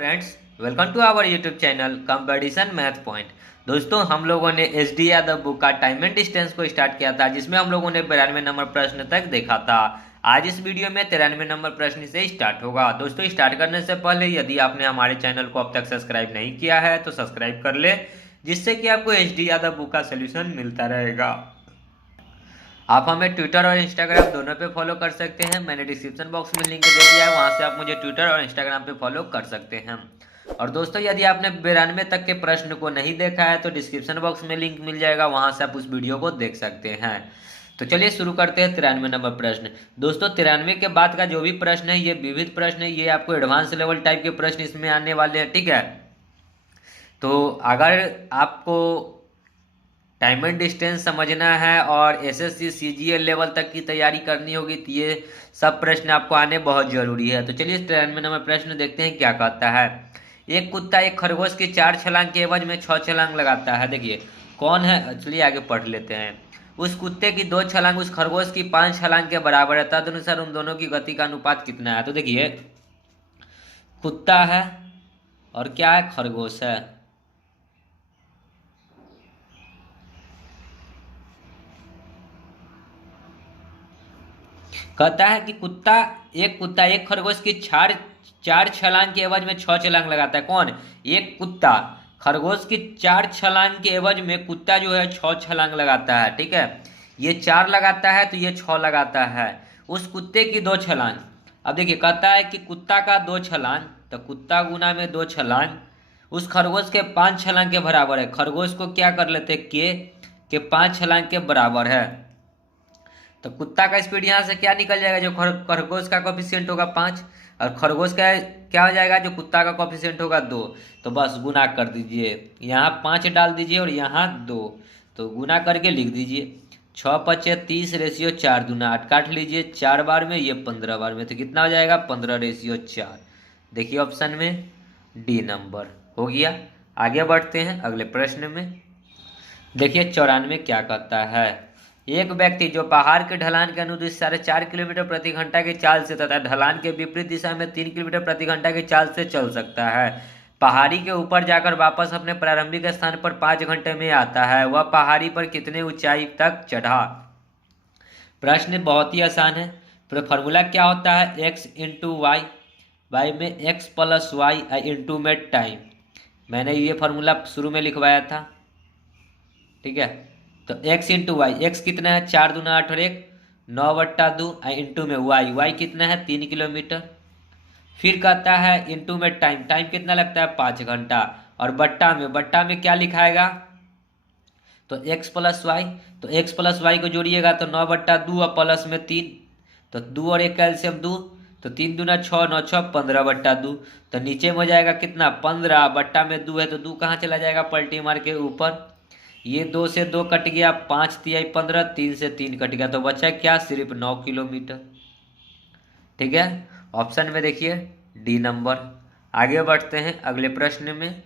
Friends, welcome to our YouTube channel competition math point. दोस्तों, हम लोगों ने एच डी यादव बुक का टाइम एंड डिस्टेंस को स्टार्ट किया था, जिसमें हम लोगों ने 92 नंबर प्रश्न तक देखा था। आज इस वीडियो में 93 नंबर प्रश्न से स्टार्ट होगा। दोस्तों, स्टार्ट करने से पहले यदि आपने हमारे चैनल को अब तक सब्सक्राइब नहीं किया है तो सब्सक्राइब कर ले, जिससे कि आपको एच डी यादव बुक का सोल्यूशन मिलता रहेगा। आप हमें ट्विटर और इंस्टाग्राम दोनों पे फॉलो कर सकते हैं। मैंने डिस्क्रिप्शन बॉक्स में लिंक दे दिया है, वहां से आप मुझे ट्विटर और इंस्टाग्राम पे फॉलो कर सकते हैं। और दोस्तों, यदि आपने 92 तक के प्रश्न को नहीं देखा है तो डिस्क्रिप्शन बॉक्स में लिंक मिल जाएगा, वहां से आप उस वीडियो को देख सकते हैं। तो चलिए शुरू करते हैं 93 नंबर प्रश्न। दोस्तों, 93 के बाद का जो भी प्रश्न है ये विविध प्रश्न है, ये आपको एडवांस लेवल टाइप के प्रश्न इसमें आने वाले हैं। ठीक है, तो अगर आपको टाइम एंड डिस्टेंस समझना है और एसएससी सीजीएल लेवल तक की तैयारी करनी होगी तो ये सब प्रश्न आपको आने बहुत जरूरी है। तो चलिए 93 नंबर प्रश्न देखते हैं क्या कहता है। एक कुत्ता एक खरगोश की 4 छलांग के एवज में 6 छलांग लगाता है। देखिए कौन है, चलिए आगे पढ़ लेते हैं। उस कुत्ते की 2 छलांग उस खरगोश की 5 छलांग के बराबर है, तदनुसार उन दोनों की गति का अनुपात कितना है। तो देखिए कुत्ता है और क्या है, खरगोश है। कहता है कि कुत्ता एक खरगोश की चार छलांग के एवज में 6 छलांग लगाता है। कौन? एक कुत्ता खरगोश की 4 छलांग के एवज में कुत्ता जो है 6 छलांग लगाता है। ठीक है, ये 4 लगाता है तो ये 6 लगाता है। उस कुत्ते की 2 छलांग, अब देखिए कहता है कि कुत्ता का 2 छलांग, तो कुत्ता गुना में 2 छलांग उस खरगोश के 5 छलांग के बराबर है। खरगोश को क्या कर लेते के 5 छलांग के बराबर है। तो कुत्ता का स्पीड यहाँ से क्या निकल जाएगा, जो खरगोश का कोफिशिएंट होगा 5, और खरगोश का क्या हो जाएगा, जो कुत्ता का कोफिशिएंट होगा 2। तो बस गुना कर दीजिए, यहाँ 5 डाल दीजिए और यहाँ 2, तो गुना करके लिख दीजिए 6 पचे 30 रेशियो 4 दूना 8, काट लीजिए 4 बार में, ये 15 बार में, तो कितना हो जाएगा 15 रेशियो 4। देखिए ऑप्शन में डी नंबर हो गया। आगे बढ़ते हैं अगले प्रश्न में। देखिए 94 क्या कहता है। एक व्यक्ति जो पहाड़ के ढलान के अनुदिश 4.5 किलोमीटर प्रति घंटा की चाल से तथा ढलान के विपरीत दिशा में 3 किलोमीटर प्रति घंटा की चाल से चल सकता है, पहाड़ी के ऊपर जाकर वापस अपने प्रारंभिक स्थान पर 5 घंटे में आता है, वह पहाड़ी पर कितने ऊंचाई तक चढ़ा। प्रश्न बहुत ही आसान है। फॉर्मूला क्या होता है, एक्स इंटू वाई, वाई में एक्स प्लस वाई इंटू में टाइम। मैंने ये फार्मूला शुरू में लिखवाया था। ठीक है, तो x इंटू वाई, एक्स कितना है 4 दूना 8 और 1 9/2 इंटू में वाई, वाई कितना है 3 किलोमीटर। फिर कहता है इंटू में टाइम, टाइम कितना लगता है 5 घंटा, और बट्टा में क्या लिखाएगा, तो x प्लस वाई, तो x प्लस वाई को जोड़िएगा तो 9/2 और प्लस में 3, तो 2 और 1 का एलसीएम 2, तो 3 दूना 6 9 6 15/2, तो नीचे में हो जाएगा कितना 15, बट्टा में 2 है तो 2 कहाँ चला जाएगा पलटी मार के ऊपर, ये 2 से 2 कट गया, 5 तिहाई 15, 3 से 3 कट गया, तो बचा क्या सिर्फ 9 किलोमीटर। ठीक है, ऑप्शन में देखिए डी नंबर। आगे बढ़ते हैं अगले प्रश्न में।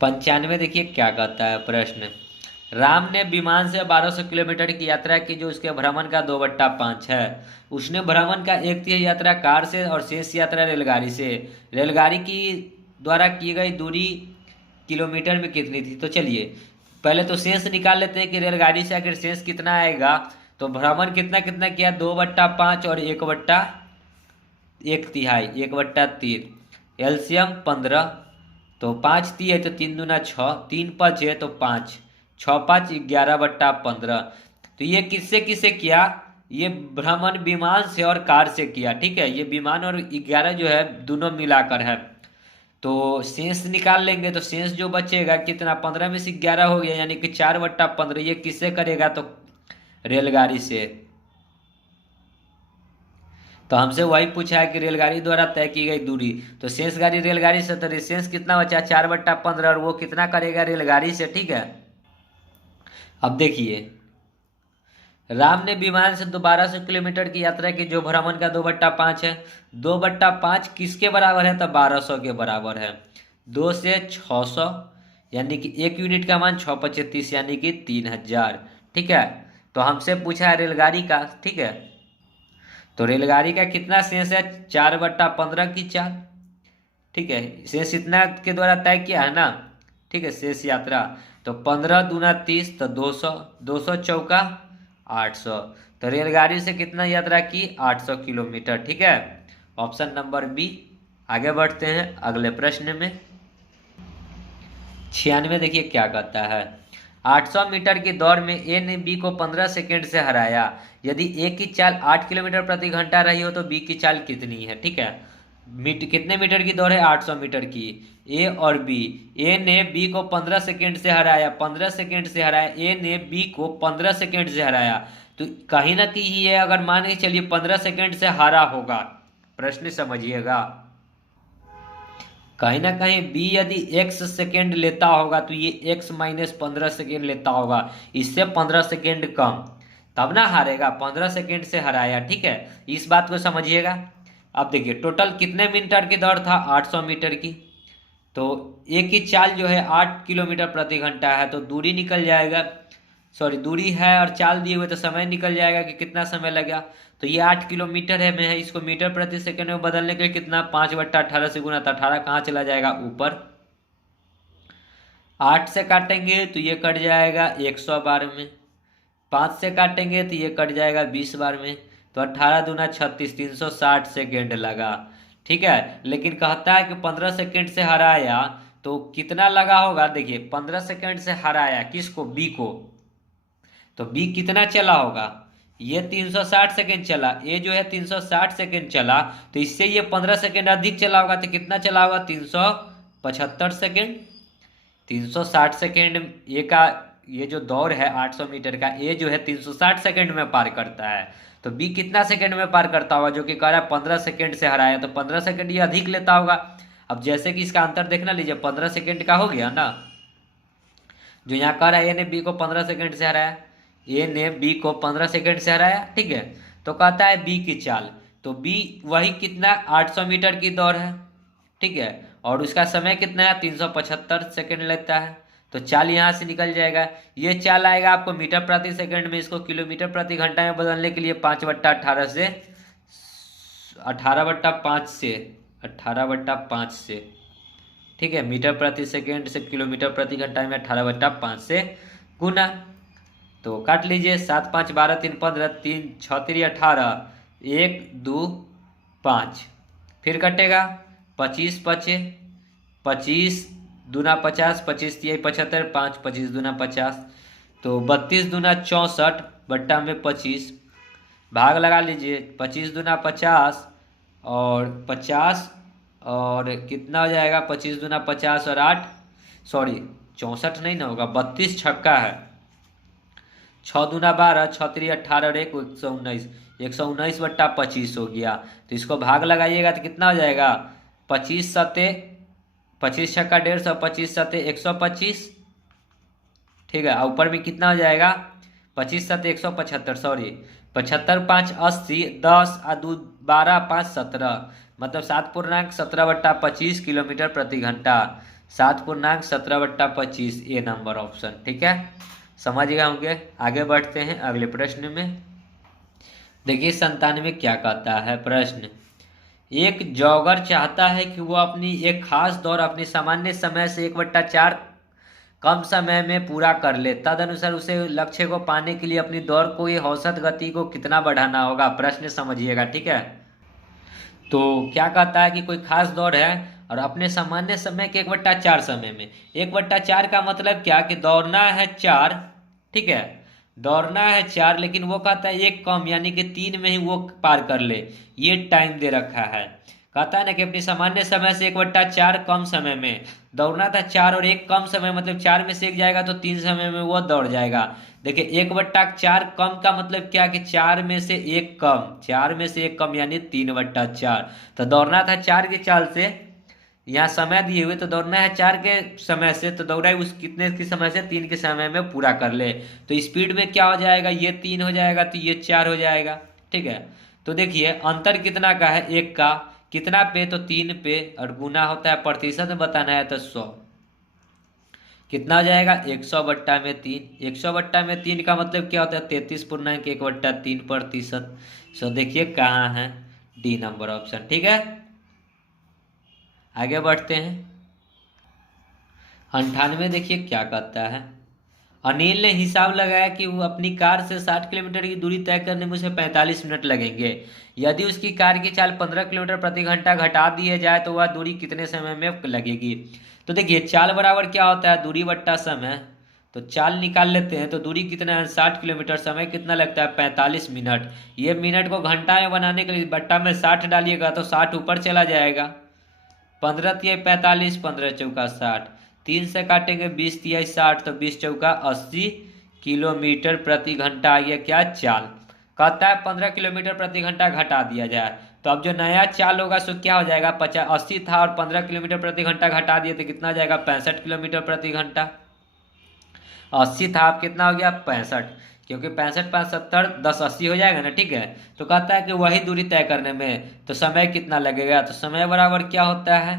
95 देखिए क्या कहता है प्रश्न। राम ने विमान से 1200 किलोमीटर की यात्रा की, जो उसके भ्रमण का 2/5 है। उसने भ्रमण का 1/3 यात्रा कार से और शेष यात्रा रेलगाड़ी से। रेलगाड़ी की द्वारा की गई दूरी किलोमीटर में कितनी थी। तो चलिए पहले तो शेष निकाल लेते हैं कि रेलगाड़ी से आखिर शेष कितना आएगा। तो भ्रमण कितना कितना किया 2/5 और 1/1/3, 1/3, एलसीएम 15, तो 5 ती है तो 3 दूना 6, 3 5 है तो 5, 6 5 11/15। तो ये किससे किससे किया, ये भ्रमण विमान से और कार से किया। ठीक है, ये विमान और 11 जो है दोनों मिलाकर है। तो शेष निकाल लेंगे तो शेष जो बचेगा कितना, 15 में से 11 हो गया, यानी कि 4/15। ये किससे करेगा, तो रेलगाड़ी से। तो हमसे वही पूछा है कि रेलगाड़ी द्वारा तय की गई दूरी, तो शेष गाड़ी रेलगाड़ी से, तो शेष कितना बचा 4/15, और वो कितना करेगा रेलगाड़ी से। ठीक है, अब देखिए राम ने विमान से 1200 किलोमीटर की यात्रा की, जो भ्रमण का 2/5 है। 2/5 किसके बराबर है, तो 1200 के बराबर है। 2 से 600, यानी कि 1 यूनिट का मान 6 पचे 30, यानी कि 3000। ठीक है, तो हमसे पूछा है रेलगाड़ी का। ठीक है, तो रेलगाड़ी का कितना शेष है 4/15 की 4, ठीक है, शेष इतना के द्वारा तय किया है ना, ठीक है, शेष यात्रा। तो 15 दूना 30, तो 200, 200 चौका 800। तो रेलगाड़ी से कितना यात्रा की, 800 किलोमीटर। ठीक है, ऑप्शन नंबर बी। आगे बढ़ते हैं अगले प्रश्न में। 96 देखिए क्या कहता है। 800 मीटर की दौड़ में ए ने बी को 15 सेकंड से हराया। यदि ए की चाल 8 किलोमीटर प्रति घंटा रही हो तो बी की चाल कितनी है। ठीक है, कितने मीटर की दौड़ है, 800 मीटर की। ए और बी, ए ने बी को 15 सेकंड से हराया, 15 सेकंड से हराया, ए ने बी को 15 सेकंड से हराया। तो कहीं ना कहीं ये अगर मान के चलिए 15 सेकंड से हारा होगा, प्रश्न समझिएगा, कहीं ना कहीं बी यदि x सेकेंड लेता होगा तो ये x माइनस 15 सेकेंड लेता होगा, इससे 15 सेकेंड कम, तब ना हारेगा, 15 सेकेंड से हराया। ठीक है, इस बात को समझिएगा। अब देखिए टोटल कितने मीटर की दौड़ था, 800 मीटर की। तो एक की चाल जो है 8 किलोमीटर प्रति घंटा है, तो दूरी निकल जाएगा, सॉरी दूरी है और चाल दिए हुए तो समय निकल जाएगा कि कितना समय लगेगा। तो ये 8 किलोमीटर है, मैं इसको मीटर प्रति सेकंड में बदलने के लिए कितना, 5/18 से गुना, तो 18 कहाँ चला जाएगा, ऊपर। 8 से काटेंगे तो ये कट जाएगा 100 बार में, 5 से काटेंगे तो ये कट जाएगा 20 बार में, तो 18 दूना 36, 360 सेकेंड लगा। ठीक है, लेकिन कहता है कि 15 सेकेंड से हराया, तो कितना लगा होगा, देखिए 15 सेकेंड से हराया किसको, बी को, तो बी कितना चला होगा, ये 360 सेकेंड चला, ये जो है 360 सेकेंड चला, तो इससे ये 15 सेकेंड अधिक चला होगा, तो कितना चला होगा, 375 सेकेंड। 360 सेकेंड ये का, ये जो दौड़ है 800 मीटर का, ये जो है 360 सेकेंड में पार करता है। तो बी कितना सेकेंड में पार करता होगा, जो कि कह रहा है 15 सेकेंड से हराया, तो 15 सेकेंड ये अधिक लेता होगा। अब जैसे कि इसका अंतर देखना लीजिए, 15 सेकेंड का हो गया ना, जो यहाँ कह रहा है ए ने बी को 15 सेकेंड से हराया, ए ने बी को 15 सेकेंड से हराया। ठीक है, तो कहता है बी की चाल, तो बी वही कितना, 800 मीटर की दौड़ है। ठीक है, और उसका समय कितना है, 375 सेकेंड लगता है, तो चाल यहाँ से निकल जाएगा। ये चाल आएगा आपको मीटर प्रति सेकंड में, इसको किलोमीटर प्रति घंटा में बदलने के लिए 5/18 से 18/5 से 18/5 से, ठीक है, मीटर प्रति सेकंड से किलोमीटर प्रति घंटा में 18/5 से गुना। तो काट लीजिए, 7 5 12 3 15, 3 6 3 18, 1 2 5, फिर कटेगा 25 पचे 25 दूना 50, 25 तिया 75, 5 25 दूना 50, तो 32 दूना 64 बट्टा में 25, भाग लगा लीजिए, 25 दूना 50 और 50, और कितना हो जाएगा, 25 दूना 50 और 8, सॉरी 64 नहीं ना होगा, 32 छक्का है, 6 दूना 12, 6 3 18 और 1 119, 119/25 हो गया। तो इसको भाग लगाइएगा तो कितना हो जाएगा, 25 सते 25 छक्का 150, 25 सते 125। ठीक है, ऊपर में कितना हो जाएगा, 25 सते 175, सॉरी 75 5 80, 10 आ 2 12 5 17, मतलब 7.17/25 किलोमीटर प्रति घंटा, 7.17/25, ए नंबर ऑप्शन। ठीक है, समझ गए होंगे। आगे बढ़ते हैं अगले प्रश्न में। देखिए 97 क्या कहता है प्रश्न। एक जॉगर चाहता है कि वो अपनी एक खास दौड़ अपने सामान्य समय से 1/4 कम समय में पूरा कर ले, तदनुसार उसे लक्ष्य को पाने के लिए अपनी दौड़ को ये औसत गति को कितना बढ़ाना होगा, प्रश्न समझिएगा। ठीक है, तो क्या कहता है कि कोई खास दौड़ है और अपने सामान्य समय के 1/4 समय में, 1/4 का मतलब क्या कि दौड़ना है 4, ठीक है, दौड़ना है 4, लेकिन वो कहता है एक कम, यानी कि 3 में ही वो पार कर ले, ये टाइम दे रखा है। कहता है ना कि अपनी सामान्य समय से 1/4 कम समय में दौड़ना था 4, और एक कम समय मतलब 4 में से एक जाएगा तो 3 समय में वो दौड़ जाएगा। देखिए 1/4 कम का मतलब क्या कि 4 में से एक कम, 4 में से एक कम यानी 3/4। तो दौड़ना था 4 की चाल से, यहाँ समय दिए हुए तो दौड़ना है 4 के समय से, तो दौड़ा उस कितने के समय से, 3 के समय में पूरा कर ले। तो स्पीड में क्या हो जाएगा, ये 3 हो जाएगा तो ये 4 हो जाएगा। ठीक है, तो देखिए अंतर कितना का है, एक का, कितना पे, तो 3 पे, और गुना होता है प्रतिशत में बताना है तो 100, कितना हो जाएगा 100/3, 100/3 का मतलब क्या होता है 33.1/3 प्रतिशत। सो देखिए कहाँ है, डी नंबर ऑप्शन। ठीक है, आगे बढ़ते हैं। 98 देखिए क्या कहता है। अनिल ने हिसाब लगाया कि वो अपनी कार से 60 किलोमीटर की दूरी तय करने में उसे 45 मिनट लगेंगे। यदि उसकी कार की चाल 15 किलोमीटर प्रति घंटा घटा दिए जाए तो वह दूरी कितने समय में लगेगी। तो देखिए चाल बराबर क्या होता है, दूरी बट्टा समय। तो चाल निकाल लेते हैं। तो दूरी कितना है, 60 किलोमीटर। समय कितना लगता है, 45 मिनट। ये मिनट को घंटा में बनाने के लिए बट्टा में 60 डालिएगा तो 60 ऊपर चला जाएगा। 15 तिहाई 45, 15 चौका 60, 3 से काटेंगे 20 तिहाई 60, तो 20 चौका 80 किलोमीटर प्रति घंटा। ये क्या चाल कहता है 15 किलोमीटर प्रति घंटा घटा दिया जाए। तो अब जो नया चाल होगा सो क्या हो जाएगा, 80 था और 15 किलोमीटर प्रति घंटा घटा दिए तो कितना जाएगा, 65 किलोमीटर प्रति घंटा। 80 था, अब कितना हो गया 65, क्योंकि 65 5 70 10 80 हो जाएगा ना। ठीक है, तो कहता है कि वही दूरी तय करने में तो समय कितना लगेगा। तो समय बराबर क्या होता है,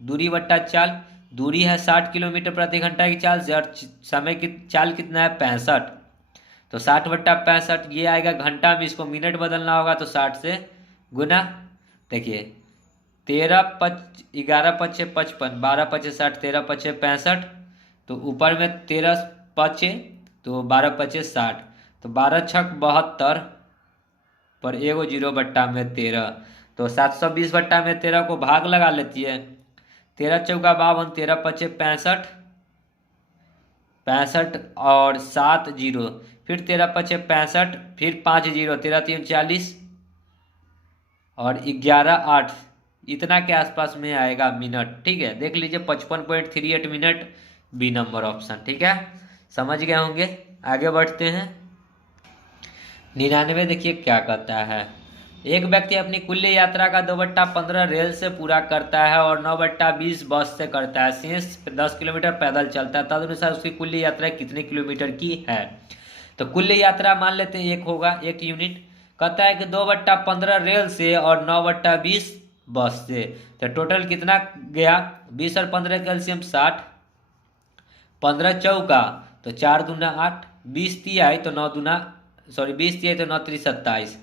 दूरी बट्टा चाल। दूरी है 60 किलोमीटर प्रति घंटा की चाल से और समय की चाल कितना है 65, तो 60 बट्टा 65 ये आएगा घंटा में। इसको मिनट बदलना होगा तो 60 से गुना। देखिए 11 पचे 55, 12 पचे 60, 13 पचे 65, तो ऊपर में 13 पचे तो 12 पचे 60, तो 12 छक 72 पर एगो 0 बट्टा में 13, तो 720 बट्टा में 13 को भाग लगा लेती है। 13 चौका 52, 13 पचे 65, 65 और 7 जीरो, फिर 13 पचे 65, फिर 5 जीरो, 13 3 40 और 11 8, इतना के आसपास में आएगा मिनट। ठीक है, देख लीजिए 55.38 मिनट, बी नंबर ऑप्शन। ठीक है, समझ गए होंगे। आगे बढ़ते हैं। 99 देखिए क्या कहता है। एक व्यक्ति अपनी कुल यात्रा का 2/15 रेल से पूरा करता है और 9/20 बस से करता है। शेष 10 किलोमीटर पैदल चलता है। तदनुसार उसकी कुल यात्रा कितने किलोमीटर की है। तो कुल यात्रा मान लेते हैं 1 होगा, 1 यूनिट। कहता है कि 2/15 रेल से और 9/20 बस से, तो टोटल कितना गया, 20 और 15 का एलसीएम 60, 15 चौका तो 4 दूना 8, 20 तिहाई तो 9 दूना 20 तिहाई तो 9 3 27,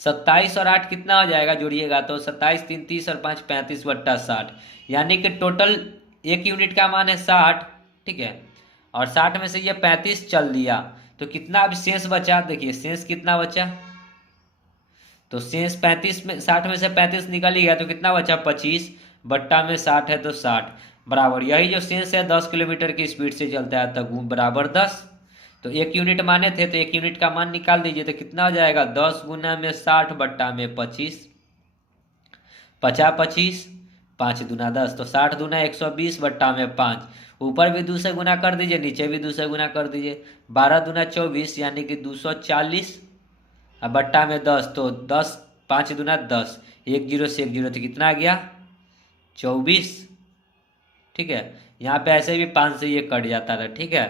27 और 8 कितना हो जाएगा, जोड़िएगा तो 27 3 30 और 5 35 बट्टा 60, यानी कि टोटल 1 यूनिट का मान है 60। ठीक है, और 60 में से ये 35 चल दिया तो कितना अब शेष बचा। देखिए शेष कितना बचा, तो शेष 35 में 60 में से 35 निकल ही गया तो कितना बचा 25, बट्टा में 60 है तो 60 बराबर। यही जो शेष है 10 किलोमीटर की स्पीड से चलता है तो बराबर 10। तो 1 यूनिट माने थे तो 1 यूनिट का मान निकाल दीजिए तो कितना हो जाएगा, 10 गुना में 60 बट्टा में 25, 25 5 दूना 10, तो 60 दूना 120 बट्टा में 5, ऊपर भी 2 से गुना कर दीजिए, नीचे भी 2 से गुना कर दीजिए। 12 दूना 24 यानी कि 240 अब बट्टा में 10, तो 10 5 दूना 10, 1 जीरो से 1 जीरो तो कितना आ गया 24। ठीक है, यहाँ पे ऐसे भी 5 से ये कट जाता था। ठीक है,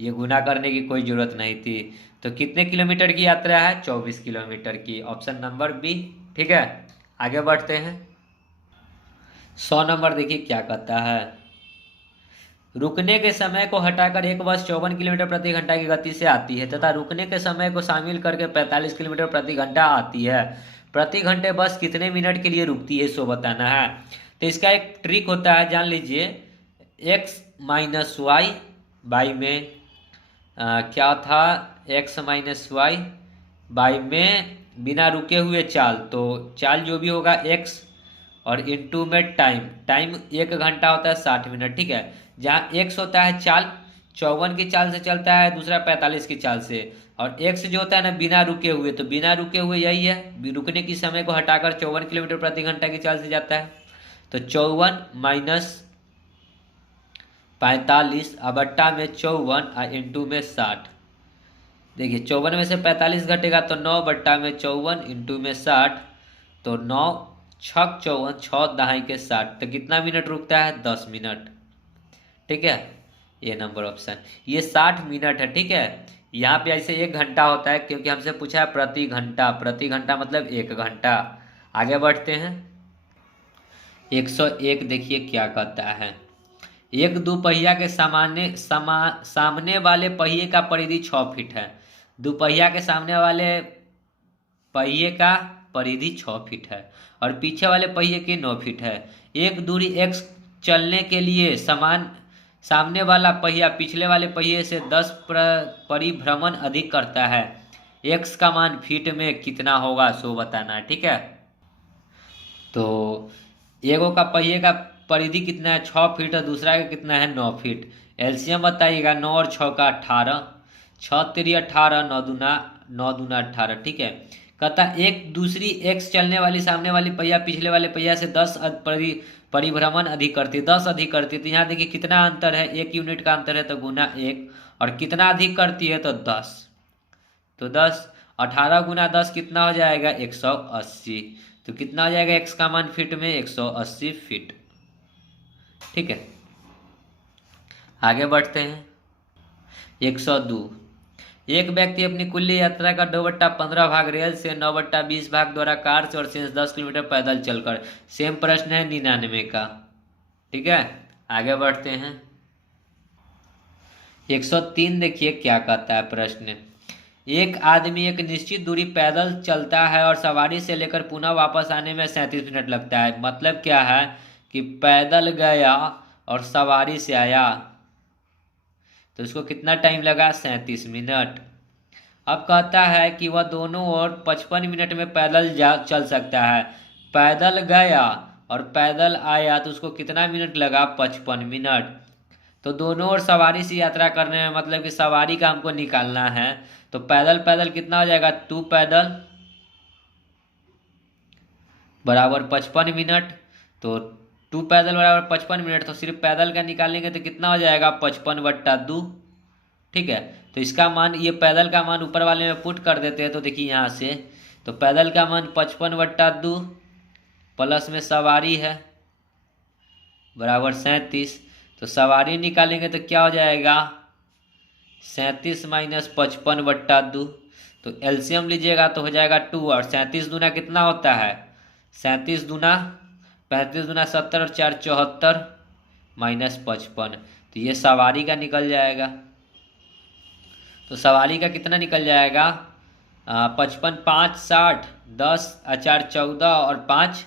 ये गुना करने की कोई जरूरत नहीं थी। तो कितने किलोमीटर की यात्रा है, 24 किलोमीटर की, ऑप्शन नंबर बी। ठीक है, आगे बढ़ते हैं। 100 नंबर देखिए क्या कहता है। रुकने के समय को हटाकर एक बस 54 किलोमीटर प्रति घंटा की गति से आती है तथा रुकने के समय को शामिल करके 45 किलोमीटर प्रति घंटा आती है। प्रति घंटे बस कितने मिनट के लिए रुकती है सो बताना है। तो इसका एक ट्रिक होता है, जान लीजिए। x माइनस वाई बाई में क्या था, x माइनस वाई बाई में बिना रुके हुए चाल, तो चाल जो भी होगा x और इनटू में टाइम 1 घंटा होता है 60 मिनट। ठीक है, जहाँ x होता है चाल 54 की चाल से चलता है, दूसरा 45 की चाल से, और x जो होता है ना बिना रुके हुए, तो बिना रुके हुए यही है, रुकने की समय को हटाकर 54 किलोमीटर प्रति घंटा की चाल से जाता है। तो 54 माइनस 45 बट्टा में 54 इंटू में 60। देखिए 54 में से 45 घटेगा तो 9 बट्टा में 54 इंटू में 60, तो 9 छक 54, 6 दहाई के 60, तो कितना मिनट रुकता है 10 मिनट। ठीक है, ये नंबर ऑप्शन, ये 60 मिनट है। ठीक है, यहाँ पे ऐसे 1 घंटा होता है क्योंकि हमसे पूछा है प्रति घंटा, प्रति घंटा मतलब 1 घंटा। आगे बढ़ते हैं। 101 देखिए क्या कहता है। एक दुपहिया के सामने वाले पहिए का परिधि 6 फीट है। दुपहिया के सामने वाले पहिए का परिधि 6 फीट है और पीछे वाले पहिए की 9 फीट है। एक दूरी x चलने के लिए सामने वाला पहिया पिछले वाले पहिए से 10 परिभ्रमण अधिक करता है। x का मान फीट में कितना होगा सो बताना है। ठीक है, तो एगो का पहिए का परिधि कितना है 6 फीट और दूसरा का कितना है 9 फीट। एलसीएम बताइएगा, 9 और 6 का 18, 6 तिरी 18, 9 दूना 18। ठीक है, कहता एक दूसरी एक्स चलने वाली सामने वाली पहिया पिछले वाले पहिया से 10 परिभ्रमण अधिक करती है, 10 अधिक करती है। तो यहाँ देखिए कितना अंतर है, 1 यूनिट का अंतर है तो गुना 1, और कितना अधिक करती है तो 10, तो 10, 18 गुना 10 कितना हो जाएगा 180। तो कितना हो जाएगा x का मान फीट में 180 फीट। ठीक है, आगे बढ़ते हैं। 102, एक व्यक्ति अपनी कुल यात्रा का 2/15 भाग रेल से, 9/20 भाग द्वारा कार से और शेष 10 किलोमीटर पैदल चलकर। सेम प्रश्न है 99 का। ठीक है, आगे बढ़ते हैं। 103 देखिए क्या कहता है प्रश्न। एक आदमी एक निश्चित दूरी पैदल चलता है और सवारी से लेकर पुनः वापस आने में 37 मिनट लगता है। मतलब क्या है कि पैदल गया और सवारी से आया तो इसको कितना टाइम लगा 37 मिनट। अब कहता है कि वह दोनों ओर 55 मिनट में पैदल चल सकता है। पैदल गया और पैदल आया तो उसको कितना मिनट लगा 55 मिनट। तो दोनों ओर सवारी से यात्रा करने में मतलब कि सवारी का हमको निकालना है। तो पैदल पैदल कितना हो जाएगा 2 पैदल बराबर 55 मिनट। तो 2 पैदल बराबर 55 मिनट, तो सिर्फ पैदल का निकालेंगे तो कितना हो जाएगा 55/2। ठीक है, तो इसका मान, ये पैदल का मान ऊपर वाले में पुट कर देते हैं। तो देखिए यहाँ से, तो पैदल का मान 55/2 प्लस में सवारी है बराबर 37। तो सवारी निकालेंगे तो क्या हो जाएगा 37 - 55/2। तो एलसीएम लीजिएगा तो हो जाएगा 2, और 37 दूना कितना होता है 37 दूना 35 दूना 70 और 4 74 -55। तो ये सवारी का निकल जाएगा। तो सवारी का कितना निकल जाएगा 55, 5 60, 10 4 14 और 5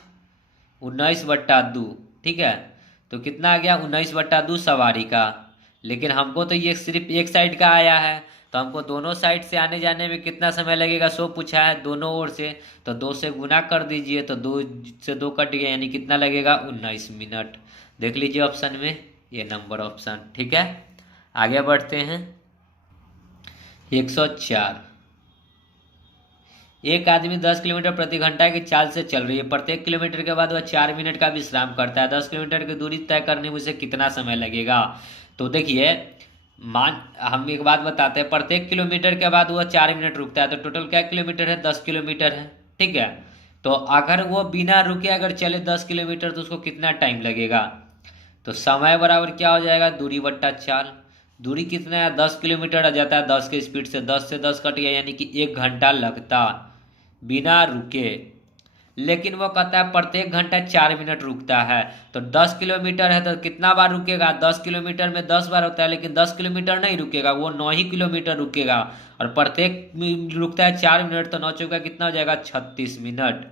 19/2। ठीक है, तो कितना आ गया 19/2 सवारी का। लेकिन हमको तो ये सिर्फ एक साइड का आया है, तो हमको दोनों साइड से आने जाने में कितना समय लगेगा सो पूछा है दोनों ओर से। तो 2 से गुना कर दीजिए तो 2 से 2 कट गया, यानी कितना लगेगा 19 मिनट। देख लीजिए ऑप्शन में ये नंबर ऑप्शन। ठीक है, आगे बढ़ते हैं। 104, एक आदमी 10 किलोमीटर प्रति घंटा की चाल से चल रही है। प्रत्येक किलोमीटर के बाद वह 4 मिनट का विश्राम करता है। 10 किलोमीटर की दूरी तय करने में उसे कितना समय लगेगा। तो देखिए हम एक बात बताते हैं, प्रत्येक किलोमीटर के बाद वह 4 मिनट रुकता है। तो टोटल क्या किलोमीटर है 10 किलोमीटर है। ठीक है, तो अगर वो बिना रुके अगर चले 10 किलोमीटर तो उसको कितना टाइम लगेगा। तो समय बराबर क्या हो जाएगा दूरी बट्टा चाल। दूरी कितना है 10 किलोमीटर आ जाता है 10 के स्पीड से, 10 से 10 कट गया, यानी कि 1 घंटा लगता बिना रुके। लेकिन वो कहता है प्रत्येक घंटा 4 मिनट रुकता है। तो 10 किलोमीटर है तो कितना बार रुकेगा 10 किलोमीटर में 10 बार होता है, लेकिन 10 किलोमीटर नहीं रुकेगा, वो 9 ही किलोमीटर रुकेगा। और प्रत्येक रुकता है 4 मिनट, तो 9 चौका कितना हो जाएगा 36 मिनट।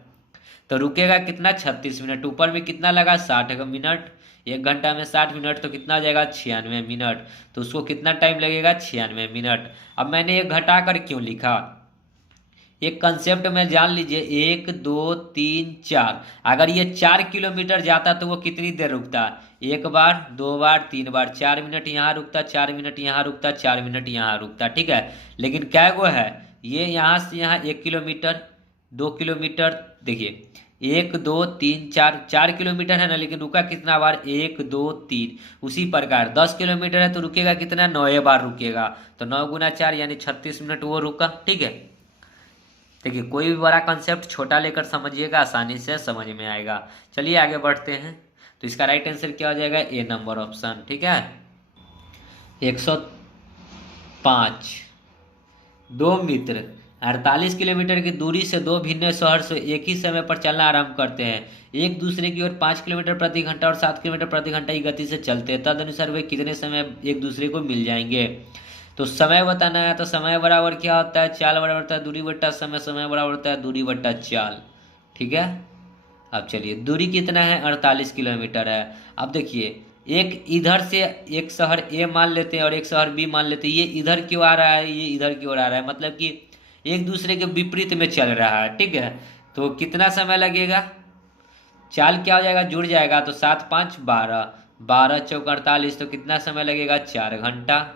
तो रुकेगा कितना 36 मिनट। ऊपर में कितना लगा 60 मिनट, 1 घंटा में 60 मिनट, तो कितना हो जाएगा 96 मिनट। तो उसको कितना टाइम लगेगा 96 मिनट। अब मैंने ये घटा कर क्यों लिखा, एक कंसेप्ट में जान लीजिए। 1 2 3 4, अगर ये 4 किलोमीटर जाता तो वो कितनी देर रुकता 1 बार 2 बार 3 बार, 4 मिनट यहाँ रुकता, 4 मिनट यहाँ रुकता, 4 मिनट यहाँ रुकता। ठीक है, लेकिन क्या वो है ये यहाँ से यहाँ 1 किलोमीटर 2 किलोमीटर, देखिए 1 2 3 4, 4 किलोमीटर है ना, लेकिन रुका कितना बार 1 2 3। उसी प्रकार 10 किलोमीटर है तो रुकेगा कितना 9 बार रुकेगा। तो 9 गुना 4 यानी 36 मिनट वो रुका। ठीक है, देखिए कोई भी बड़ा कंसेप्ट छोटा लेकर समझिएगा, आसानी से समझ में आएगा। चलिए आगे बढ़ते हैं। तो इसका राइट आंसर क्या हो जाएगा ए नंबर ऑप्शन। ठीक है, 105, 2 मित्र 48 किलोमीटर की दूरी से 2 भिन्न शहर से एक ही समय पर चलना आरंभ करते हैं। एक दूसरे की ओर 5 किलोमीटर प्रति घंटा और 7 किलोमीटर प्रति घंटा की गति से चलते हैं। तदनुसार वे कितने समय एक दूसरे को मिल जाएंगे। तो समय बताना है, तो समय बराबर क्या होता है चाल बराबर होता है दूरी बट्टा समय, समय बराबर होता है दूरी बट्टा चाल। ठीक है, अब चलिए दूरी कितना है, 48 किलोमीटर है। अब देखिए एक इधर से एक शहर ए मान लेते हैं और एक शहर बी मान लेते हैं, ये इधर क्यों आ रहा है, ये इधर क्यों आ रहा है, मतलब कि एक दूसरे के विपरीत में चल रहा है, ठीक है। तो कितना समय लगेगा, चाल क्या हो जाएगा, जुड़ जाएगा, तो 7 5 12, 12 चौक 48, तो कितना समय लगेगा, 4 घंटा।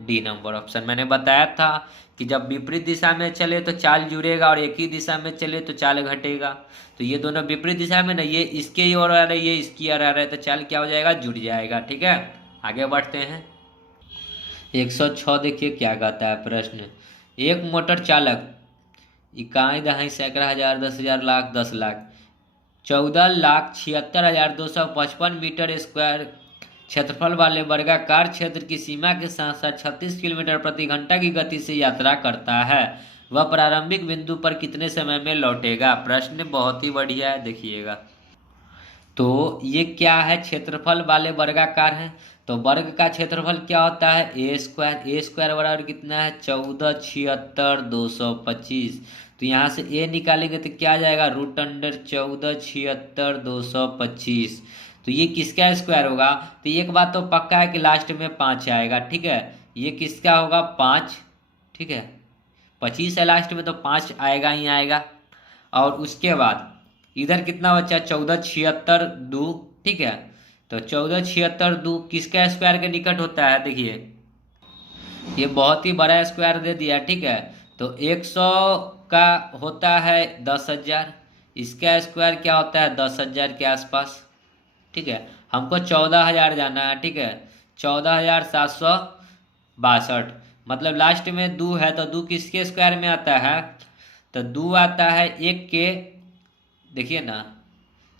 डी नंबर ऑप्शन मैंने बताया था कि जब विपरीत दिशा में चले तो चाल जुड़ेगा और एक ही दिशा में चले तो चाल घटेगा। तो ये दोनों विपरीत दिशा में ना, ये इसके ओर आ रहा है, ये इसकी ओर आ रहा है, तो चाल क्या हो जाएगा, जुड़ जाएगा, ठीक है। आगे बढ़ते हैं। 106 देखिए क्या कहता है प्रश्न। एक मोटर चालक इकाई दहाई सैकड़ा हजार 10,000 लाख 10 लाख 14,76,255 मीटर क्षेत्रफल वाले वर्गाकार क्षेत्र की सीमा के साथ साथ 36 किलोमीटर प्रति घंटा की गति से यात्रा करता है, वह प्रारंभिक बिंदु पर कितने समय में लौटेगा। प्रश्न बहुत ही बढ़िया है, देखिएगा। तो ये क्या है, क्षेत्रफल वाले वर्गाकार है, तो वर्ग का क्षेत्रफल क्या होता है, ए स्क्वायर बराबर कितना है, 14,76,225। तो यहाँ से ए निकालेंगे तो क्या आ जाएगा, √14,76,225। तो ये किसका स्क्वायर होगा, तो एक बात तो पक्का है कि लास्ट में 5 आएगा, ठीक है। ये किसका होगा, 5, ठीक है। 25 है लास्ट में, तो 5 आएगा ही आएगा। और उसके बाद इधर कितना बचा, 14,76,2, ठीक है। तो 14,76,2 किसका स्क्वायर के निकट होता है, देखिए ये बहुत ही बड़ा स्क्वायर दे दिया, ठीक है। तो 100 का होता है 10,000, इसका स्क्वायर क्या होता है, 10,000 के आसपास, ठीक है। हमको 14,000 जाना है, ठीक है। 14,762, मतलब लास्ट में 2 है, तो 2 किसके स्क्वायर में आता है, तो 2 आता है 1 के, देखिए ना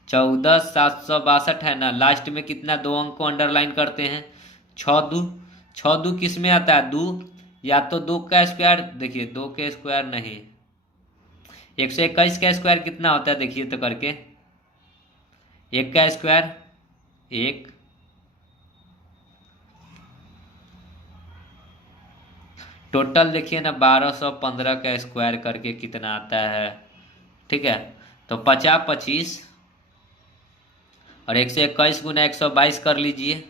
14,762 है ना, लास्ट में कितना 2 अंक को अंडरलाइन करते हैं, 6 2 किस में आता है, 2, या तो 2 का स्क्वायर, देखिए 2 के स्क्वायर नहीं, 121 का स्क्वायर कितना होता है, देखिए तो करके, 1 का स्क्वायर 1, टोटल देखिए ना 1215 का स्क्वायर करके कितना आता है, ठीक है। तो 50 25 और 121 गुना 122 कर लीजिए,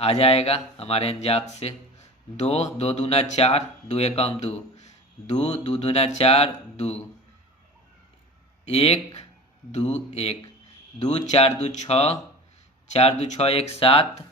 आ जाएगा हमारे अंजात से। 2 2 दूना 4, 2 एकम 2, 2 2 दूना 4, 2 1 2 1, 2 4 2 6, 4 2 6 1 7,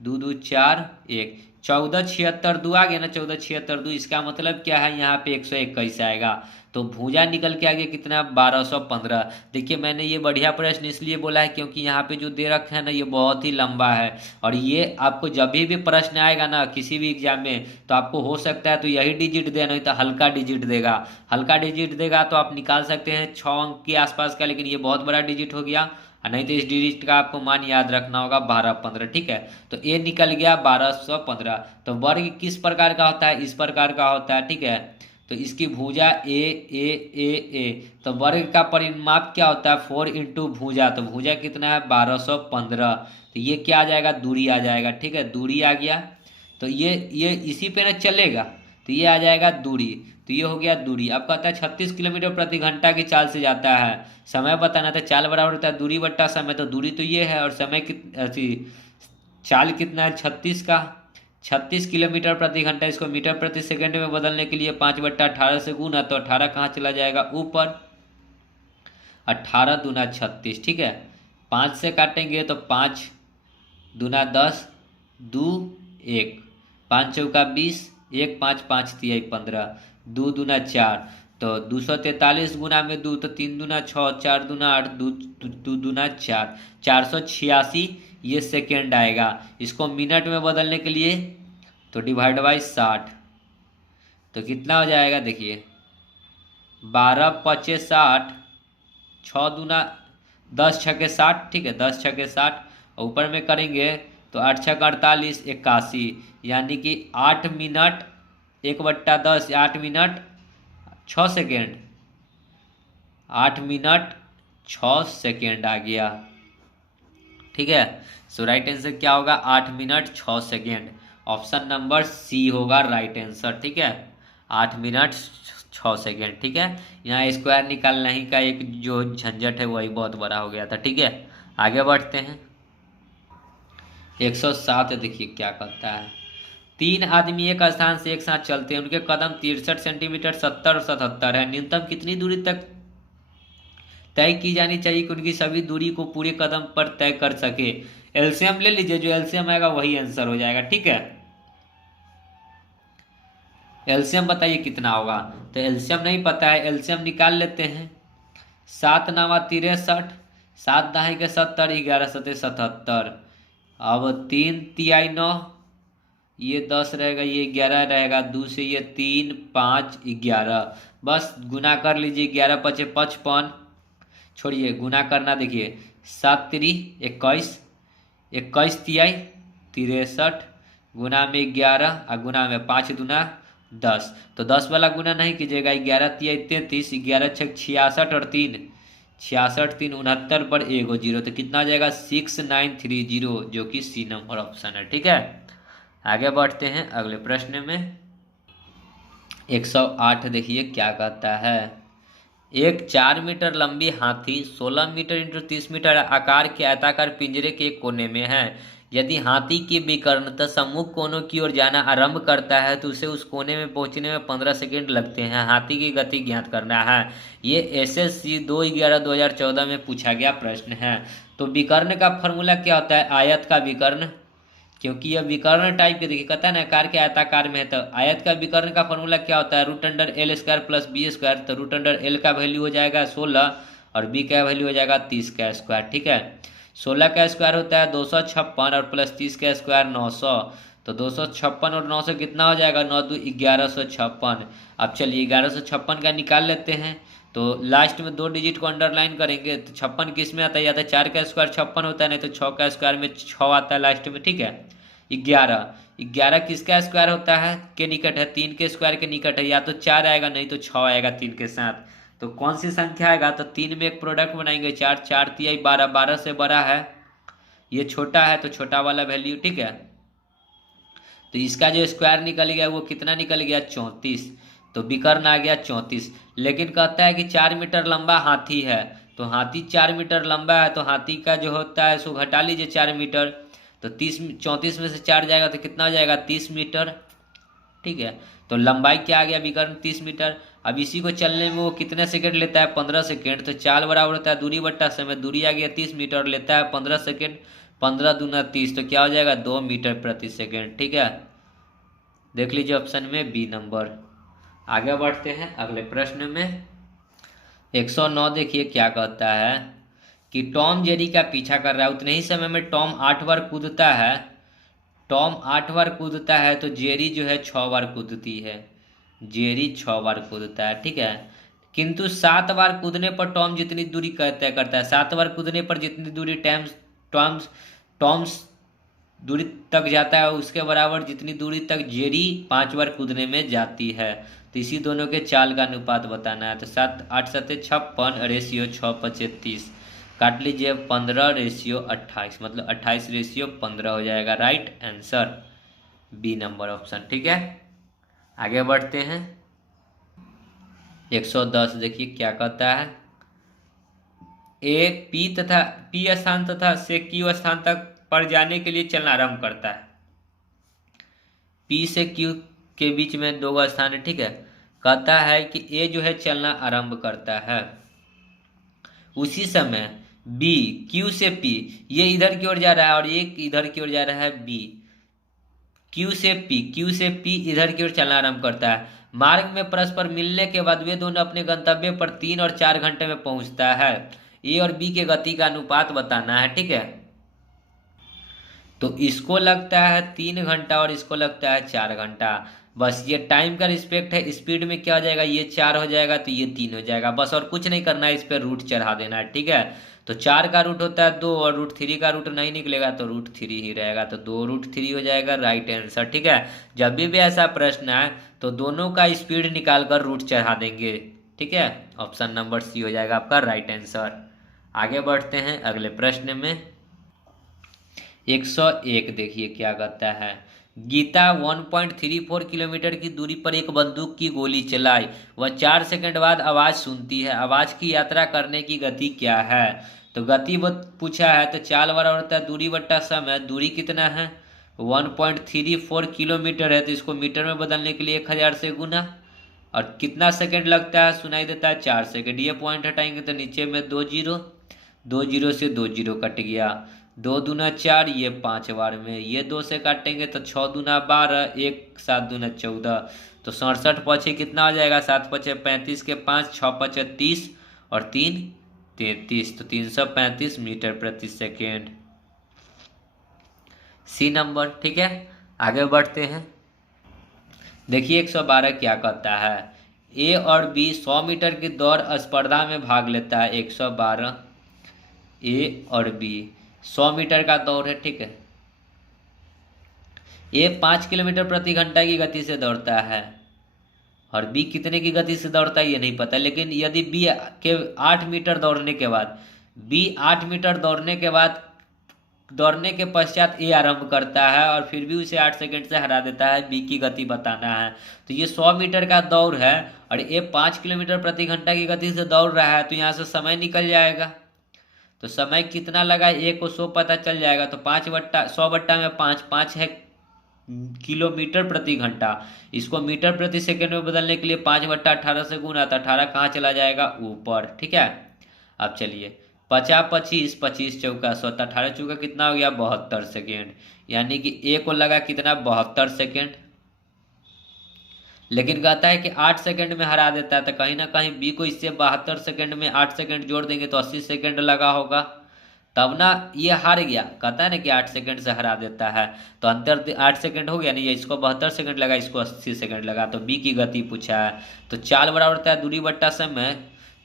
2 2 4 1, 14,76,2 आ गया ना, 14,76,2, इसका मतलब क्या है, यहाँ पे 121 आएगा। तो भुजा निकल के आ गया कितना, 1215। देखिए मैंने ये बढ़िया प्रश्न इसलिए बोला है क्योंकि यहाँ पे जो दे रखा है ना, ये बहुत ही लंबा है, और ये आपको जब भी प्रश्न आएगा ना किसी भी एग्जाम में, तो आपको हो सकता है तो यही डिजिट दे, नहीं तो हल्का डिजिट देगा। हल्का डिजिट देगा तो आप निकाल सकते हैं 6 अंक के आसपास का, लेकिन ये बहुत बड़ा डिजिट हो गया, नहीं तो इस डिजिट का आपको मान याद रखना होगा 1215, ठीक है। तो ए निकल गया 1215। तो वर्ग किस प्रकार का होता है, इस प्रकार का होता है, ठीक है। तो इसकी भुजा ए ए ए ए, तो वर्ग का परिमाप क्या होता है, 4 इंटू भुजा, तो भुजा कितना है 1215। तो ये क्या आ जाएगा, दूरी आ जाएगा, ठीक है, दूरी आ गया। तो ये इसी पे ना चलेगा, तो ये आ जाएगा दूरी। तो ये हो गया दूरी। अब कहता है 36 किलोमीटर प्रति घंटा की चाल से जाता है, समय बताना था, चाल बराबर होता है दूरी बट्टा समय, तो दूरी तो ये है, और समय चाल कितना है 36 का, 36 किलोमीटर प्रति घंटा, इसको मीटर प्रति सेकंड में बदलने के लिए 5/18 से गुना, तो 18 कहाँ चला जाएगा ऊपर, 18 दूना 36, ठीक है। 5 से काटेंगे तो 5 दूना 10, 2 1, 5 चौका 20, 1 5 5 3 15, 2 दूना 4, तो 243 गुना में 2, तो 3 दूना 6, 4 दूना 8, 2 दूना 4, 486 ये सेकेंड आएगा। इसको मिनट में बदलने के लिए तो डिवाइड बाई 60, तो कितना हो जाएगा, देखिए 12 5 60, 6 दूना 10 6 60, ठीक है, 10 6 60, ऊपर में करेंगे तो 8 6 48 81, यानी कि 8 minute 1/10, 8 minute 6 second, 8 minute 6 second आ गया, ठीक है। सो राइट आंसर क्या होगा, 8 minute 6 second. Option number C होगा राइट आंसर, ठीक है। 8 मिनट 6 सेकेंड। ठीक है, यहाँ स्क्वायर निकालना ही का एक जो झंझट है वही बहुत बड़ा हो गया था। ठीक है, आगे बढ़ते हैं। 107 देखिए क्या कहता है। 3 आदमी एक स्थान से एक साथ चलते हैं, उनके कदम 63 सेंटीमीटर, 70 और 77 है। न्यूनतम कितनी दूरी तक तय की जानी चाहिए कि उनकी सभी दूरी को पूरे कदम पर तय कर सके। एलसीएम ले लीजिए, जो एलसीएम आएगा वही आंसर हो जाएगा। ठीक है, एलसीएम बताइए कितना होगा। तो एलसीएम नहीं पता है, एलसीएम निकाल लेते हैं। 7×9 = 63, 7×10 = 70, 11×7 = 77। अब 3×3 = 9, ये 10 रहेगा, ये 11 रहेगा, 2 से ये 3, 5, 11। बस गुना कर लीजिए, 11×5 = 55। छोड़िए गुना करना, देखिए 7×3 = 21, 21×3 = 63, गुना में 11 और गुना में 5×2 = 10। तो 10 वाला गुना नहीं कीजिएगा, 11×3 = 33, 11×6 = 66 और 3 66, 3 69 पर 1 0, तो कितना हो जाएगा 6930, जो कि सी नंबर ऑप्शन है। ठीक है, आगे बढ़ते हैं अगले प्रश्न में। 108 देखिए क्या कहता है। एक 4 मीटर लंबी हाथी 16 मीटर इंटू 30 मीटर आकार के आयताकार पिंजरे के एक कोने में है। यदि हाथी की विकर्णता सम्मुख कोनों की ओर जाना आरंभ करता है तो उसे उस कोने में पहुंचने में 15 सेकंड लगते हैं। हाथी की गति ज्ञात करना है। ये SSC 2/11/2014 में पूछा गया प्रश्न है। तो विकर्ण का फॉर्मूला क्या होता है? आयत का विकर्ण, क्योंकि यह विकर्ण टाइप के, देखिए कहता है ना आकार के आयताकार में है, तो आयत का विकर्ण का फॉर्मूला क्या होता है? √L² + B²। तो √L का वैल्यू हो जाएगा 16 और B का वैल्यू हो जाएगा 30 का स्क्वायर। ठीक है, 16 का स्क्वायर होता है 256 और प्लस 30 का स्क्वायर 900। तो 256 और 900 कितना हो जाएगा? 9×2 = 1156। अब चलिए 1156 का निकाल लेते हैं। तो लास्ट में 2 डिजिट को अंडरलाइन करेंगे। तो 56 किस में आता है? या तो 4 का स्क्वायर 56 होता है, नहीं तो 6 का स्क्वायर में 6 आता है लास्ट में। ठीक है, 11 किसका स्क्वायर होता है? के निकट है, 3 के स्क्वायर के निकट है। या तो 4 आएगा, नहीं तो 6 आएगा 3 के साथ। तो कौन सी संख्या आएगा? तो 3 में एक प्रोडक्ट बनाएंगे, 4 4 × 12, 12 से बड़ा है, ये छोटा है तो छोटा वाला वैल्यू। ठीक है, तो इसका जो स्क्वायर निकल गया वो कितना निकल गया? 34। तो विकर्ण आ गया 34। लेकिन कहता है कि 4 मीटर लंबा हाथी है, तो हाथी 4 मीटर लंबा है, तो हाथी का जो होता है सो घटा लीजिए 4 मीटर। तो 34 में से 4 जाएगा तो कितना हो जाएगा? 30 मीटर। ठीक है, तो लंबाई क्या आ गया? विकर्ण 30 मीटर। अब इसी को चलने में वो कितने सेकंड लेता है? 15 सेकंड। तो चाल बराबर होता है दूरी बट्टा समय, दूरी आ गया 30 मीटर, लेता है 15 सेकंड। 15×2 = 30, तो क्या हो जाएगा? 2 मीटर प्रति सेकंड। ठीक है, देख लीजिए ऑप्शन में बी नंबर। आगे बढ़ते हैं अगले प्रश्न में। 109 देखिए क्या कहता है कि टॉम जेरी का पीछा कर रहा है। उतने ही समय में टॉम 8 बार कूदता है। टॉम 8 बार कूदता है तो जेरी जो है 6 बार कूदती है। जेरी 6 बार कूदता है। ठीक है, किंतु 7 बार कूदने पर टॉम जितनी दूरी तय करता है, 7 बार कूदने पर जितनी दूरी टॉम्स दूरी तक जाता है उसके बराबर जितनी दूरी तक जेरी 5 बार कूदने में जाती है। तो इसी दोनों के चाल का अनुपात बताना है। तो 7 8 7 56 रेशियो 6 5 30, काट लीजिए 15:28, मतलब 28:15 हो जाएगा right answer, B number option. ठीक है, आगे बढ़ते हैं। 110 देखिए क्या कहता है। ए पी स्थान तथा से क्यू स्थान तक पर जाने के लिए चलना आरंभ करता है। पी से क्यू के बीच में 2 स्थान है। ठीक है, कहता है कि ए जो है चलना आरंभ करता है, उसी समय बी क्यू से पी, ये इधर की ओर जा रहा है और एक इधर की ओर जा रहा है बी। क्यू से पी इधर की ओर चलना आरंभ करता है। मार्ग में परस्पर मिलने के बाद वे दोनों अपने गंतव्य पर 3 और 4 घंटे में पहुंचता है। ए और बी के गति का अनुपात बताना है। ठीक है, तो इसको लगता है 3 घंटा और इसको लगता है 4 घंटा। बस ये टाइम का रिस्पेक्ट है। स्पीड में क्या हो जाएगा? ये 4 हो जाएगा तो ये 3 हो जाएगा, बस और कुछ नहीं करना है, इस पर रूट चढ़ा देना है। ठीक है, तो 4 का रूट होता है 2 और √3 का रूट नहीं निकलेगा तो √3 ही रहेगा, तो 2√3 हो जाएगा राइट आंसर। ठीक है, जब भी ऐसा प्रश्न है तो दोनों का स्पीड निकाल कर रूट चढ़ा देंगे। ठीक है, ऑप्शन नंबर सी हो जाएगा आपका राइट आंसर। आगे बढ़ते हैं अगले प्रश्न में। 101 देखिए क्या कहता है। गीता 1.34 किलोमीटर की दूरी पर एक बंदूक की गोली चलाई। वह 4 सेकंड बाद आवाज सुनती है। आवाज की यात्रा करने की गति क्या है? तो गति वो पूछा है, तो चाल बराबर होता है दूरी बट्टा समय। दूरी कितना है? 1.34 किलोमीटर है, तो इसको मीटर में बदलने के लिए 1000 से गुना। और कितना सेकंड लगता है? सुनाई देता है 4 सेकंड। ये पॉइंट हटाएंगे तो नीचे में 2 जीरो, 2 जीरो से 2 जीरो कट गया। 2 दूना 4, ये 5 बार में। ये 2 से काटेंगे तो 6 दूना 12, 1 7 दूना 14। तो 67 पचे कितना हो जाएगा? 7 पचे 35 के 5, 6 पचे 30 और 3 33। तो 335 मीटर प्रति सेकेंड। सी नंबर। ठीक है, आगे बढ़ते हैं। देखिए 112 क्या कहता है। ए और बी 100 मीटर की दौड़ स्पर्धा में भाग लेता है। 112 ए और बी 100 मीटर का दौड़ है, ठीक है। ए 5 किलोमीटर प्रति घंटा की गति से दौड़ता है और बी कितने की गति से दौड़ता है ये नहीं पता। लेकिन यदि बी के 8 मीटर दौड़ने के बाद, बी 8 मीटर दौड़ने के पश्चात ए आरंभ करता है और फिर भी उसे 8 सेकंड से हरा देता है, बी की गति बताना है। तो ये 100 मीटर का दौड़ है और ए 5 किलोमीटर प्रति घंटा की गति से दौड़ रहा है, तो यहाँ से समय निकल जाएगा। तो समय कितना लगा ए को 100 पता चल जाएगा। तो 100 में 5 है किलोमीटर प्रति घंटा। इसको मीटर प्रति सेकंड में बदलने के लिए 5/18 से गुना, तो 18 कहाँ चला जाएगा? ऊपर। ठीक है, अब चलिए 50 25, 25 चौका 100, 18 चौका कितना हो गया? 72 सेकेंड। यानी कि ए को लगा कितना? 72 सेकेंड। लेकिन कहता है कि 8 सेकंड में हरा देता है, तो कहीं ना कहीं बी को इससे 72 सेकंड में 8 सेकंड जोड़ देंगे तो 80 सेकंड लगा होगा, तब ना ये हार गया। कहता है ना कि 8 सेकंड से हरा देता है, तो अंतर 8 सेकंड हो गया नहीं। इसको 72 सेकंड लगा, इसको 80 सेकंड लगा। तो बी की गति पूछा है। तो चाल बराबर होता है दूरी बट्टा समय।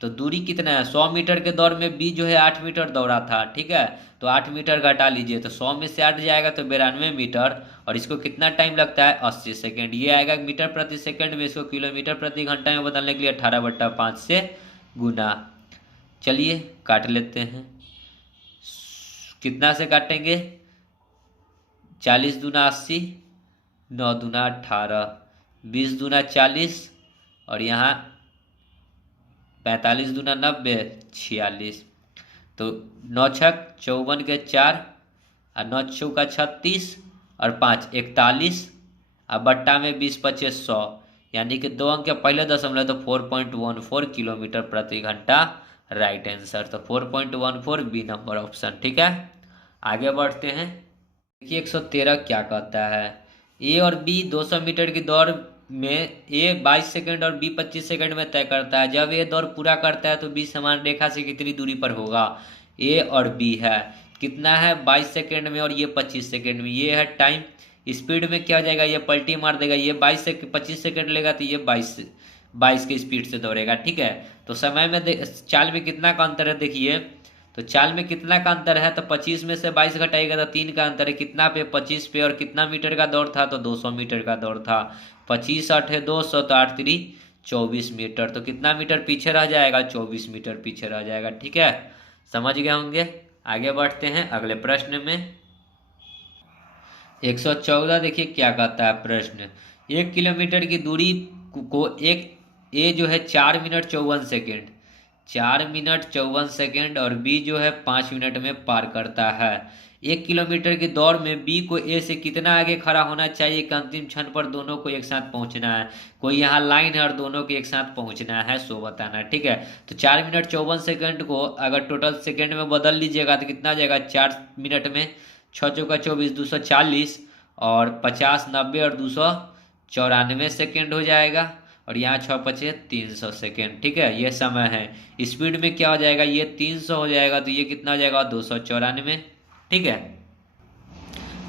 तो दूरी कितना है? 100 मीटर के दौर में बी जो है 8 मीटर दौड़ा था, ठीक है। तो 8 मीटर घटा लीजिए, तो 100 में से 8 जाएगा तो 92 मीटर। और इसको कितना टाइम लगता है? 80 सेकंड। ये आएगा मीटर प्रति सेकंड में, इसको किलोमीटर प्रति घंटा में बदलने के लिए 18/5 से गुना। चलिए काट लेते हैं। कितना से काटेंगे? 40 दूना 80, 9 दूना 18, 20 दूना 40 और यहाँ 45 दूना 90, 46। तो 9 छक 54 के 4 और 9 चौका 36 और 5 41 और बट्टा में 20 25 100, यानी कि 2 अंक के पहले दशमलव तो 4.14 किलोमीटर प्रति घंटा राइट आंसर। तो 4.14 बी नंबर ऑप्शन। ठीक है, आगे बढ़ते हैं। देखिए 113 क्या कहता है। ए और बी 200 मीटर की दौड़ में ए 22 सेकंड और बी 25 सेकंड में तय करता है। जब ए दौड़ पूरा करता है तो बी समान रेखा से कितनी दूरी पर होगा? ए और बी है कितना है? 22 सेकंड में और ये 25 सेकंड में। ये है टाइम। स्पीड में क्या हो जाएगा? ये पलटी मार देगा। ये 25 सेकंड लेगा तो ये 22 की स्पीड से दौड़ेगा, ठीक है। तो समय में चाल में कितना का अंतर है? देखिए तो चाल में कितना का अंतर है? तो 25 में से 22 घटाएगा तो 3 का अंतर है। कितना पे? 25 पे। और कितना मीटर का दौड़ था? तो 200 मीटर का दौड़ था। 25 8 है 200, तो 8 3 24 मीटर। तो कितना मीटर पीछे रह जाएगा? 24 मीटर पीछे रह जाएगा, ठीक है। समझ गए होंगे। आगे बढ़ते हैं अगले प्रश्न में। 114 देखिए क्या कहता है प्रश्न। 1 किलोमीटर की दूरी को एक ए जो है 4 मिनट 54 सेकेंड, 4 मिनट 54 सेकेंड और बी जो है 5 मिनट में पार करता है। 1 किलोमीटर की दौड़ में बी को ए से कितना आगे खड़ा होना चाहिए कि अंतिम क्षण पर दोनों को एक साथ पहुंचना है? कोई यहाँ लाइन है और दोनों को एक साथ पहुंचना है, सो बताना है, ठीक है। तो 4 मिनट 54 सेकेंड को अगर टोटल सेकेंड में बदल लीजिएगा तो कितना आ जाएगा? 4 मिनट में 6 चौका 24, 240 और 50 90 और 294 सेकेंड हो जाएगा। और यहाँ 6 पचे 300 सेकेंड, ठीक है। ये समय है। स्पीड में क्या हो जाएगा? ये 300 हो जाएगा, तो ये कितना हो जाएगा? 294, ठीक है।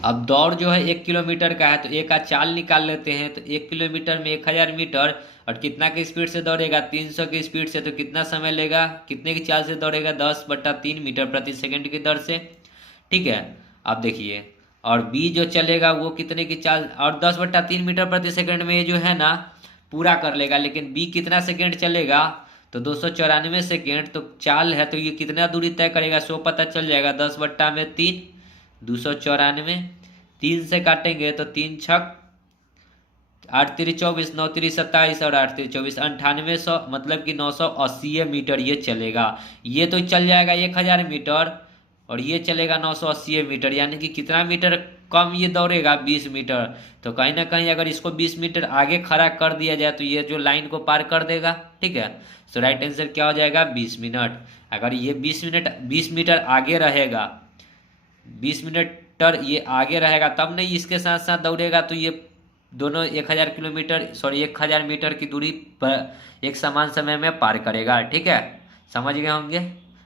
अब दौड़ जो है 1 किलोमीटर का है, तो एक का चाल निकाल लेते हैं। तो 1 किलोमीटर में 1000 मीटर और कितना की स्पीड से दौड़ेगा? 300 की स्पीड से। तो कितना समय लेगा? कितने की चाल से दौड़ेगा? 10/3 मीटर प्रति सेकंड की दर से, ठीक है। अब देखिए और बी जो चलेगा वो कितने की चाल? और 10/3 मीटर प्रति सेकंड में ये जो है ना पूरा कर लेगा। लेकिन बी कितना सेकंड चलेगा? तो 294 सेकेंड। तो चाल है तो ये कितना दूरी तय करेगा? 100 पता चल जाएगा। 10/3 294, 3 से काटेंगे तो 3 छक 8 तिरी 24, 9 तिरी 27 और 8 तिरी 24, 9800 मतलब कि 980 मीटर ये चलेगा। ये तो चल जाएगा 1000 मीटर और ये चलेगा 980 मीटर, यानी कि कितना मीटर कम ये दौड़ेगा, 20 मीटर। तो कहीं ना कहीं अगर इसको 20 मीटर आगे खड़ा कर दिया जाए तो ये जो लाइन को पार कर देगा। ठीक है, तो राइट आंसर क्या हो जाएगा, 20 मिनट। अगर ये 20 मीटर आगे रहेगा, 20 मीटर ये आगे रहेगा तब नहीं इसके साथ साथ दौड़ेगा, तो ये दोनों 1000 मीटर की दूरी पर एक समान समय में पार करेगा। ठीक है, समझ गए होंगे।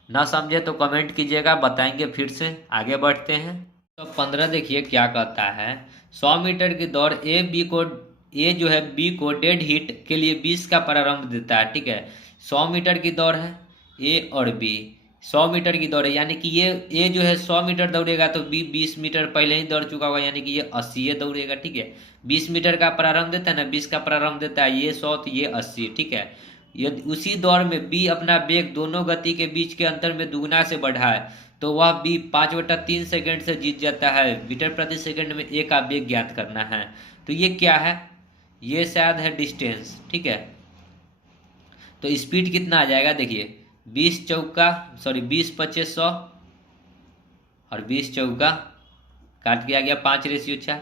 ना समझे तो कमेंट कीजिएगा, बताएंगे फिर से। आगे बढ़ते हैं। तो 15 देखिए क्या कहता है, 100 मीटर की दौड़ ए जो है बी को डेड हिट के लिए 20 का प्रारंभ देता है। ठीक है, 100 मीटर की दौड़ है, ए और बी 100 मीटर की दौड़ है, यानी कि ये ए जो है 100 मीटर दौड़ेगा तो बी 20 मीटर पहले ही दौड़ चुका होगा, यानी कि ये 80 दौड़ेगा। ठीक है, 20 मीटर का प्रारंभ देता है ना, 20 का प्रारंभ देता है, ये 100 तो ये 80। ठीक है, यदि उसी दौड़ में बी अपना वेग दोनों गति के बीच के अंतर में दुगना से बढ़ाए तो वह बी 5/3 सेकंड से जीत जाता है। मीटर प्रति सेकंड में ए का वेग ज्ञात करना है। तो ये क्या है, ये शायद है डिस्टेंस। ठीक है, तो स्पीड कितना आ जाएगा, देखिए 20 25 100 और 20 चौका काट के आ गया 5:4,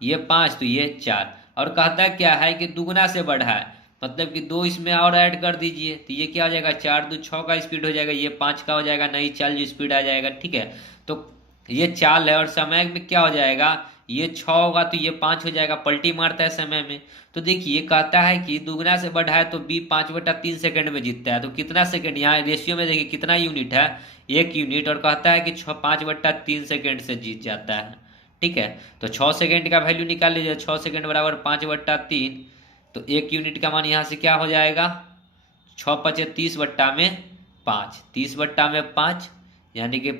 ये 5 तो ये 4। और कहता है क्या है कि दुगना से बढ़ा है, मतलब कि 2 इसमें और ऐड कर दीजिए तो ये क्या हो जाएगा, 4 2 6 का स्पीड हो जाएगा, ये 5 का हो जाएगा, नई चाल जो स्पीड आ जाएगा। ठीक है, तो ये चाल है और समय में क्या हो जाएगा, ये 6 होगा तो ये 5 हो जाएगा, पलटी मारता है समय में। तो देखिए कहता है कि दुगना से बढ़ा है तो बी 5/3 सेकंड में जीतता है। तो कितना सेकंड, यहाँ रेशियो में देखिए कितना यूनिट है, 1 यूनिट, और कहता है कि 5/3 सेकंड से जीत जाता है। ठीक है, तो 6 सेकंड का वैल्यू निकाल लीजिए, 6 सेकंड बराबर 5/3, तो 1 यूनिट का मान यहाँ से क्या हो जाएगा, 6 5 30/5, 30/5, यानी कि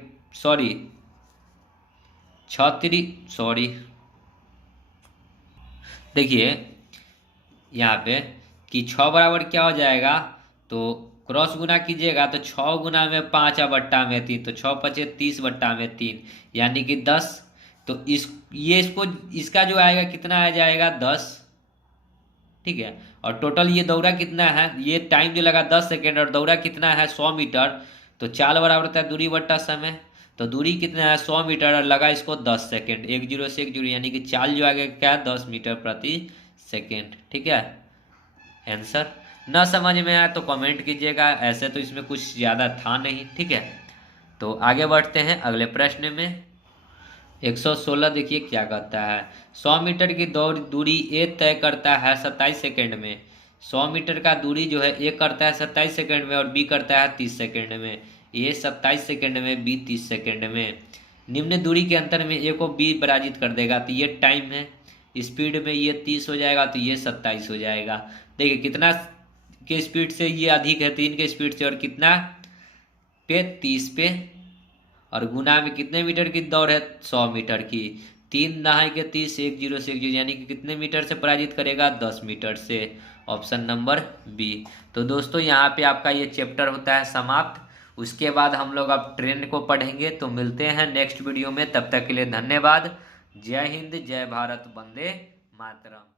देखिए यहाँ पे कि 6 बराबर क्या हो जाएगा, तो क्रॉस गुना कीजिएगा तो 6 गुना में 5/3, तो 6 5 30/3, यानी कि 10। तो इसका जो आएगा कितना आ जाएगा, 10। ठीक है, और टोटल ये दौड़ा कितना है, ये टाइम जो लगा 10 सेकेंड और दौड़ा कितना है 100 मीटर। तो चाल बराबर होता है दूरी बट्टा समय, तो दूरी कितना है 100 मीटर और लगा इसको 10 सेकेंड, 1 0 से 1 0, यानी कि चाल जो आगे क्या है 10 मीटर प्रति सेकेंड। ठीक है, आंसर। ना समझ में आया तो कमेंट कीजिएगा, ऐसे तो इसमें कुछ ज़्यादा था नहीं। ठीक है, तो आगे बढ़ते हैं अगले प्रश्न में। 116 देखिए क्या कहता है, 100 मीटर की दूरी ए तय करता है 27 सेकंड में। 100 मीटर का दूरी जो है ए करता है 27 सेकंड में और बी करता है 30 सेकंड में। ए 27 सेकंड में, बी 30 सेकंड में। निम्न दूरी के अंतर में ए को बी पराजित कर देगा, तो ये टाइम है। स्पीड में ये 30 हो जाएगा तो ये 27 हो जाएगा। देखिए कितना के स्पीड से ये अधिक है, 3 के स्पीड से, और कितना पे 30 पे, और गुना में कितने मीटर की दौड़ है 100 मीटर की। 3 9 के 30, 1 0 से 1 0, यानी कि कितने मीटर से पराजित करेगा, 10 मीटर से। Option number B. तो दोस्तों यहाँ पे आपका ये चैप्टर होता है समाप्त। उसके बाद हम लोग अब ट्रेन को पढ़ेंगे। तो मिलते हैं नेक्स्ट वीडियो में, तब तक के लिए धन्यवाद। जय हिंद, जय भारत, वंदे मातरम।